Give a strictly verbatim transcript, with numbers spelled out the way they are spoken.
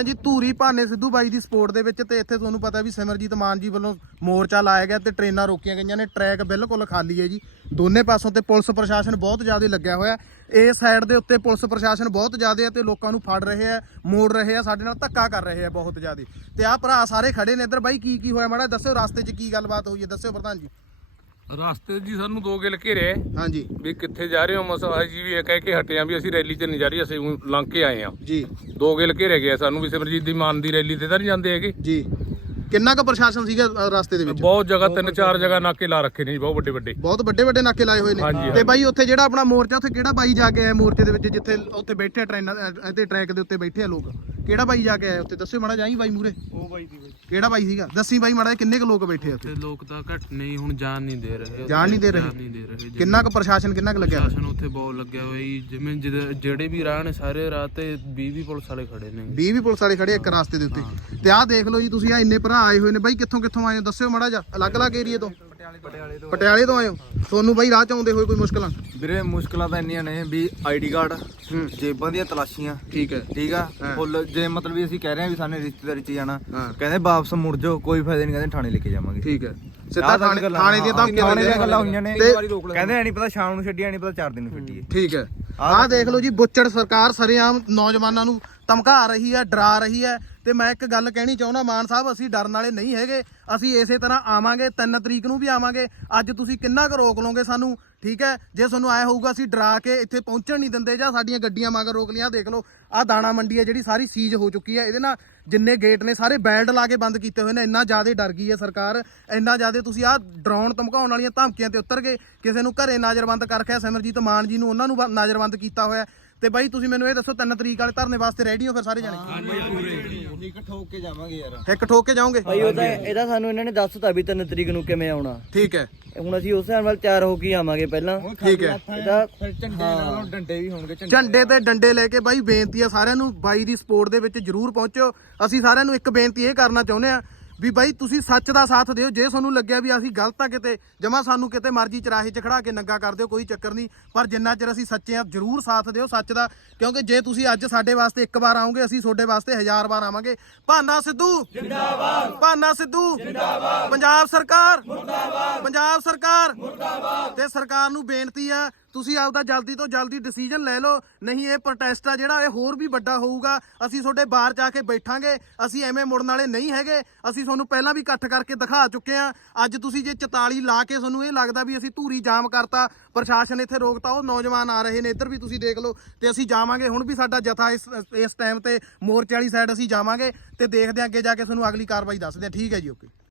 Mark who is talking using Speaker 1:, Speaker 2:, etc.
Speaker 1: ਆ ਜੀ ਧੂਰੀ ਭਾਨੇ ਸਿੱਧੂ ਬਾਈ ਦੀ ਸਪੋਰਟ ਦੇ ਵਿੱਚ। ਤੇ ਇੱਥੇ ਤੁਹਾਨੂੰ ਪਤਾ ਵੀ ਸਿਮਰਜੀਤ ਮਾਨ ਜੀ ਵੱਲੋਂ ਮੋਰਚਾ ਲਾਇਆ ਗਿਆ ਤੇ ਟ੍ਰੇਨਾਂ ਰੋਕੀਆਂ ਗਈਆਂ ਨੇ। ਟਰੈਕ ਬਿਲਕੁਲ ਖਾਲੀ ਹੈ ਜੀ ਦੋਨੇ ਪਾਸੋਂ ਤੇ ਪੁਲਿਸ ਪ੍ਰਸ਼ਾਸਨ ਬਹੁਤ ਜ਼ਿਆਦਾ ਲੱਗਿਆ ਹੋਇਆ। ਇਸ ਸਾਈਡ ਦੇ ਉੱਤੇ ਪੁਲਿਸ ਪ੍ਰਸ਼ਾਸਨ ਬਹੁਤ ਜ਼ਿਆਦਾ ਹੈ ਤੇ ਲੋਕਾਂ ਨੂੰ ਫੜ ਰਹੇ ਆ, ਮੋੜ ਰਹੇ ਆ, ਸਾਡੇ ਨਾਲ ਧੱਕਾ ਕਰ ਰਹੇ ਆ ਬਹੁਤ ਜ਼ਿਆਦਾ। ਤੇ ਆਹ ਭਰਾ ਸਾਰੇ ਖੜੇ ਨੇ ਇੱਧਰ। ਬਾਈ ਕੀ ਕੀ ਹੋਇਆ ਮਾੜਾ ਦੱਸਿਓ, ਰਸਤੇ 'ਚ ਕੀ ਗੱਲਬਾਤ ਹੋਈ ਹੈ ਦੱਸਿਓ ਪ੍ਰਧਾਨ ਜੀ।
Speaker 2: ਰਸਤੇ ਜੀ ਸਾਨੂੰ ਦੋ ਗਿਲ ਘੇਰੇ
Speaker 1: ਹਾਂਜੀ
Speaker 2: ਵੀ ਕਿੱਥੇ ਜਾ ਰਹੇ ਹੋ ਮਸਾ ਜੀ ਵੀ ਇਹ ਕਹਿ ਕੇ ਹਟੇ ਆ ਵੀ ਅਸੀਂ ਰੈਲੀ ਤੇ ਨਹੀਂ ਜਾ ਰਹੀ, ਅਸੀਂ ਊਂ ਲੰਘ ਕੇ ਆਏ ਆ
Speaker 1: ਜੀ।
Speaker 2: ਦੋ ਗਿਲ ਘੇਰੇ ਗਏ ਸਾਨੂੰ ਵੀ ਸਿਮਰਜੀਤ ਦੀ ਮਾਨ ਦੀ ਰੈਲੀ ਤੇ ਤਾਂ ਨਹੀਂ ਜਾਂਦੇ ਹੈਗੇ
Speaker 1: ਜੀ। ਕਿੰਨਾ ਕੁ ਪ੍ਰਸ਼ਾਸਨ ਸੀਗਾ ਅ, ਰਸਤੇ ਦੇ ਵਿੱਚ?
Speaker 2: ਬਹੁਤ ਜਗ੍ਹਾ ਤਿੰਨ ਚਾਰ ਜਗ੍ਹਾ ਨਾਕੇ ਲਾ ਰੱਖੇ ਨੇ ਜੀ, ਬਹੁਤ ਵੱਡੇ ਵੱਡੇ
Speaker 1: ਬਹੁਤ ਵੱਡੇ ਵੱਡੇ ਨਾਕੇ ਲਾਏ ਹੋਏ ਨੇ।
Speaker 2: ਹਾਂਜੀ,
Speaker 1: ਤੇ ਬਾਈ ਉੱਥੇ ਜਿਹੜਾ ਆਪਣਾ ਮੋਰਚਾ, ਉੱਥੇ ਕਿਹੜਾ ਬਾਈ ਜਾ ਕੇ ਆਇਆ ਮੋਰਚੇ ਦੇ ਵਿੱਚ ਜਿੱਥੇ ਉੱਥੇ ਬੈਠੇ ਟ੍ਰੇਨਾਂ ਅ, ਤੇ ਟਰੈਕ ਦੇ ਉੱਤੇ ਬੈਠੇ ਆ ਲੋਕ? ਕਿਹੜਾ ਬਾਈ ਜਾ ਕੇ ਆਇਆ ਉੱਥੇ ਦੱਸਿਓ ਮਾੜਾ ਜਾਈ ਬਾਈ ਮੂਰੇ।
Speaker 3: ਉਹ ਬਾਈ ਦੀ ਬਾਈ
Speaker 1: ਕਿਹੜਾ ਬਾਈ ਸੀਗਾ ਦੱਸੀ ਬਾਈ ਮਾੜਾ, ਕਿੰਨੇ ਕੁ ਲੋਕ ਬੈਠੇ ਆ ਉੱਥੇ?
Speaker 3: ਤੇ ਲੋਕ ਤਾਂ ਘੱਟ ਨਹੀਂ, ਹੁਣ ਜਾਨ ਨਹੀਂ ਦੇ ਰਹੇ।
Speaker 1: ਜਾਣ ਨਹੀਂ ਦੇ ਰਹੇ?
Speaker 3: ਜਾਨ ਨਹੀਂ ਦੇ ਰਹੇ ਜੀ।
Speaker 1: ਕਿੰਨਾ ਕੁ ਪ੍ਰਸ਼ਾਸਨ ਕਿੰਨਾ ਕੁ ਲੱਗਿਆ ਹੋਇਆ?
Speaker 3: ਪ੍ਰਸ਼ਾਸਨ ਉੱਥੇ ਬਹੁਤ ਲੱਗਿਆ ਹੋਇਆ ਜੀ, ਜਿਵੇਂ ਜਿਹਦੇ- ਜਿਹੜੇ ਵੀ ਰਾਹ ਨੇ ਸਾਰੇ ਰਾਹ ਤੇ ਵੀਹ ਵੀਹ ਪੁਲਿਸ ਵਾਲੇ ਖੜੇ ਨੇ।
Speaker 1: ਵੀਹ ਵੀ ਪੁਲਿਸ ਵਾਲੇ ਖੜੇ ਇੱਕ ਰਸਤੇ ਦੇ ਉੱਤੇ। ਤੇ ਆਹ ਦੇਖ ਲਓ ਜੀ ਤੁਸੀਂ, ਆ ਇੰਨੇ ਭਰਾ ਆਏ ਹੋਏ ਨੇ ਬਾਈ। ਕਿੱਥੋਂ ਕਿੱਥੋਂ ਆਏ ਹੋ ਦੱਸਿਓ ਮਾੜਾ ਜਿਹਾ, ਅਲੱਗ-ਅਲੱਗ ਏਰੀਏ ਤੋਂ? ਪਟਿਆਲੇ ਤੋਂ ਆਏ ਹੋ। ਤੁਹਾਨੂੰ ਬਾਈ ਰਾਹ ਚ ਆਉਂਦੇ ਹੋਏ ਕੋਈ ਮੁਸ਼ਕਲਾਂ?
Speaker 4: ਵੀਰੇ ਮੁਸ਼ਕਲਾਂ ਤਾਂ ਇੰਨੀਆਂ ਨੇ ਵੀ ਆਈਡੀ ਕਾਰਡ, ਜੇਬਾਂ ਦੀਆਂ ਤਲਾਸ਼ੀਆਂ।
Speaker 1: ਠੀਕ ਹੈ
Speaker 4: ਠੀਕ ਆ ਫੁੱਲ। ਜੇ ਮਤਲਬ ਵੀ ਅਸੀਂ ਕਹਿ ਰਹੇ ਹਾਂ ਵੀ ਸਾਨੇ ਰਿਸ਼ਤੇਦਾਰੀ ਚ ਜਾਣਾ,
Speaker 1: ਹਾਂ।
Speaker 4: ਕਹਿੰਦੇ ਵਾਪਸ ਮੁੜ ਜਾਓ, ਕੋਈ ਫਾਇਦਾ ਨਹੀਂ, ਕਹਿੰਦੇ ਥਾਣੇ ਲੈ ਕੇ ਜਾਵਾਂਗੇ।
Speaker 1: ਠੀਕ ਹੈ ਸਿੱਧਾ ਥਾਣੇ ਥਾਣੇ ਦੀਆਂ ਧਮਕੀਆਂ
Speaker 4: ਥਾਣੇ ਦੀਆਂ
Speaker 1: ਦਿੰਦੇ
Speaker 4: ਗੱਲਾਂ ਹੋਈਆਂ ਨੇ।
Speaker 1: ਤੇ
Speaker 4: ਕਹਿੰਦੇ ਐ ਨਹੀਂ ਪਤਾ ਸ਼ਾਮ ਨੂੰ ਛੱਡੀਏ, ਨਹੀਂ ਪਤਾ ਚਾਰ ਦਿਨ ਨੂੰ ਛੱਡੀਏ।
Speaker 1: ਠੀਕ ਹੈ ਆਹ ਦੇਖ ਲਓ ਜੀ, ਬੁੱਚੜ ਸਰਕਾਰ ਸਰੇਆਮ ਨੌਜਵਾਨਾਂ ਨੂੰ ਧਮਕਾ ਰਹੀ ਹੈ, ਡਰਾ ਰਹੀ ਹੈ। ਤੇ ਮੈਂ ਇੱਕ ਗੱਲ ਕਹਿਣੀ ਚਾਹੁੰਦਾ ਮਾਨ ਸਾਹਿਬ, ਅਸੀਂ ਡਰਨ ਵਾਲੇ ਨਹੀਂ ਹੈਗੇ। ਅਸੀਂ ਇਸੇ ਤਰ੍ਹਾਂ ਆਵਾਂਗੇ, ਤਿੰਨ ਤਰੀਕ ਨੂੰ ਵੀ ਆਵਾਂਗੇ। ਅੱਜ ਤੁਸੀਂ ਕਿੰਨਾ ਕੁ ਰੋਕ ਲਓਗੇ ਸਾਨੂੰ? ਠੀਕ ਹੈ ਜੇ ਤੁਹਾਨੂੰ ਆਇਆ ਹੋਊਗਾ ਅਸੀਂ ਡਰਾ ਕੇ ਇੱਥੇ ਪਹੁੰਚਣ ਨਹੀਂ ਦਿੰਦੇ ਜਾਂ ਸਾਡੀਆਂ ਗੱਡੀਆਂ ਮਗਰ ਰੋਕ ਲਿਆ। ਦੇਖ ਲਓ ਆਹ ਦਾਣਾ ਮੰਡੀ ਹੈ ਜਿਹੜੀ ਸਾਰੀ ਸੀਜ਼ ਹੋ ਚੁੱਕੀ ਹੈ। ਇਹਦੇ ਨਾਲ ਜਿੰਨੇ ਗੇਟ ਨੇ ਸਾਰੇ ਬੈਲਟ ਲਾ ਕੇ ਬੰਦ ਕੀਤੇ ਹੋਏ ਨੇ। ਇੰਨਾ ਜ਼ਿਆਦਾ ਡਰ ਗਈ ਹੈ ਸਰਕਾਰ, ਇੰਨਾ ਜ਼ਿਆਦਾ ਤੁਸੀਂ ਆਹ ਡਰਾਉਣ ਧਮਕਾਉਣ ਵਾਲੀਆਂ ਧਮਕੀਆਂ ਤੇ ਉਤਰ ਗਏ। ਕਿਸੇ ਨੂੰ ਘਰੇ ਨਜ਼ਰਬੰਦ ਕਰ ਰੱਖਿਆ, ਸਿਮਰਜੀਤ ਮਾਨ ਜੀ ਨੂੰ ਉਹਨਾਂ ਨੂੰ ਨਜ਼ਰਬੰਦ ਕੀਤਾ ਹੋਇਆ। ਤੇ ਬਾਈ ਤੁਸੀਂ ਮੈਨੂੰ ਇਹ ਦੱਸੋ, ਤਿੰਨ ਤਰੀਕ ਵਾਲੇ ਧਰਨੇ ਵਾਸਤੇ ਰੈਡੀ ਹੋ ਫਿਰ ਸਾਰੇ ਜਾਣੇ?
Speaker 4: ਇੱਕ ਠੋਕ ਕੇ ਜਾਵਾਂਗੇ ਯਾਰ।
Speaker 1: ਇੱਕ ਠੋਕ ਕੇ ਜਾਓਗੇ?
Speaker 5: ਭਾਈ ਉਹ ਤਾਂ ਇਹਦਾ ਸਾਨੂੰ ਇਹਨਾਂ ਨੇ ਦੱਸਤਾ ਵੀ ਤਿੰਨ ਤਰੀਕ ਨੂੰ ਕਿਵੇਂ ਆਉਣਾ।
Speaker 1: ਠੀਕ ਹੈ
Speaker 5: ਹੁਣ ਅਸੀਂ ਉਸ ਹਿਸਾਬ ਨਾਲ ਤਿਆਰ ਹੋ ਕੇ ਆਵਾਂਗੇ ਪਹਿਲਾਂ।
Speaker 1: ਠੀਕ ਹੈ
Speaker 5: ਇਹਦਾ
Speaker 4: ਝੰਡੇ ਨਾਲ ਡੰਡੇ ਵੀ ਹੋਣਗੇ।
Speaker 1: ਝੰਡੇ ਤੇ ਡੰਡੇ ਲੈ ਕੇ ਬਾਈ ਬੇਨਤੀ ਆ ਸਾਰਿਆਂ ਨੂੰ, ਬਾਈ ਦੀ ਸਪੋਰਟ ਦੇ ਵਿੱਚ ਜਰੂਰ ਪਹੁੰਚੋ। ਅਸੀਂ ਸਾਰਿਆਂ ਨੂੰ ਇੱਕ ਬੇਨਤੀ ਇਹ ਕਰਨਾ ਚਾਹੁੰਦੇ ਆ ਵੀ ਬਾਈ ਤੁਸੀਂ ਸੱਚ ਦਾ ਸਾਥ ਦਿਓ। ਜੇ ਤੁਹਾਨੂੰ ਲੱਗਿਆ ਵੀ ਅਸੀਂ ਗਲਤ ਆ ਕਿਤੇ, ਜਮਾ ਸਾਨੂੰ ਕਿਤੇ ਮਰਜ਼ੀ ਚਰਾਹੇ 'ਚ ਖੜਾ ਕੇ ਨੰਗਾ ਕਰ ਦਿਓ, ਕੋਈ ਚੱਕਰ ਨਹੀਂ। ਪਰ ਜਿੰਨਾ ਚਿਰ ਅਸੀਂ ਸੱਚੇ ਆ, ਜਰੂਰ ਸਾਥ ਦਿਓ ਸੱਚ ਦਾ। ਕਿਉਂਕਿ ਜੇ ਤੁਸੀਂ ਅੱਜ ਸਾਡੇ ਵਾਸਤੇ ਇੱਕ ਵਾਰ ਆਓਗੇ, ਅਸੀਂ ਤੁਹਾਡੇ ਵਾਸਤੇ ਹਜ਼ਾਰ ਵਾਰ ਆਵਾਂਗੇ। ਭਾਨਾ ਸਿੱਧੂ ਜਿੰਦਾਬਾਦ, ਭਾਨਾ ਸਿੱਧੂ ਜਿੰਦਾਬਾਦ, ਪੰਜਾਬ ਸਰਕਾਰ ਮੁਰਦਾਬਾਦ, ਪੰਜਾਬ ਸਰਕਾਰ ਮੁਰਦਾਬਾਦ। ਤੇ ਸਰਕਾਰ ਨੂੰ ਬੇਨਤੀ ਆ ਤੁਸੀਂ ਆਪਦਾ ਜਲਦੀ ਤੋਂ ਜਲਦੀ ਡਿਸੀਜਨ ਲੈ ਲਓ, ਨਹੀਂ ਇਹ ਪ੍ਰੋਟੈਸਟ ਆ ਜਿਹੜਾ ਇਹ ਹੋਰ ਵੀ ਵੱਡਾ ਹੋਊਗਾ। ਅਸੀਂ ਤੁਹਾਡੇ ਬਾਹਰ ਜਾ ਕੇ ਬੈਠਾਂਗੇ। ਅਸੀਂ ਐਵੇਂ ਮੁੜਨ ਵਾਲੇ ਨਹੀਂ ਹੈਗੇ। ਅਸੀਂ ਤੁਹਾਨੂੰ ਪਹਿਲਾਂ ਵੀ ਇਕੱਠ ਕਰਕੇ ਦਿਖਾ ਚੁੱਕੇ ਆ। ਅੱਜ ਤੁਸੀਂ ਜੇ ਚੁਤਾਲੀ ਲਾ ਕੇ ਤੁਹਾਨੂੰ ਇਹ ਲੱਗਦਾ ਵੀ ਅਸੀਂ ਧੂਰੀ ਜਾਮ ਕਰਤਾ, ਪ੍ਰਸ਼ਾਸਨ ਇੱਥੇ ਰੋਕਤਾ, ਉਹ ਨੌਜਵਾਨ ਆ ਰਹੇ ਨੇ ਇੱਧਰ ਵੀ ਤੁਸੀਂ ਦੇਖ ਲਓ। ਤੇ ਅਸੀਂ ਜਾਵਾਂਗੇ, ਹੁਣ ਵੀ ਸਾਡਾ ਜਥਾ ਇਸ ਇਸ ਟਾਈਮ ਤੇ ਮੋਰਚੇ ਵਾਲੀ ਸਾਈਡ ਅਸੀਂ ਜਾਵਾਂਗੇ ਤੇ ਦੇਖਦੇ ਹਾਂ ਅੱਗੇ ਜਾ ਕੇ ਤੁਹਾਨੂੰ ਅਗਲੀ ਕਾਰਵਾਈ ਦੱਸਦੇ ਹਾਂ। ਠੀਕ ਹੈ ਜੀ, ਓਕੇ।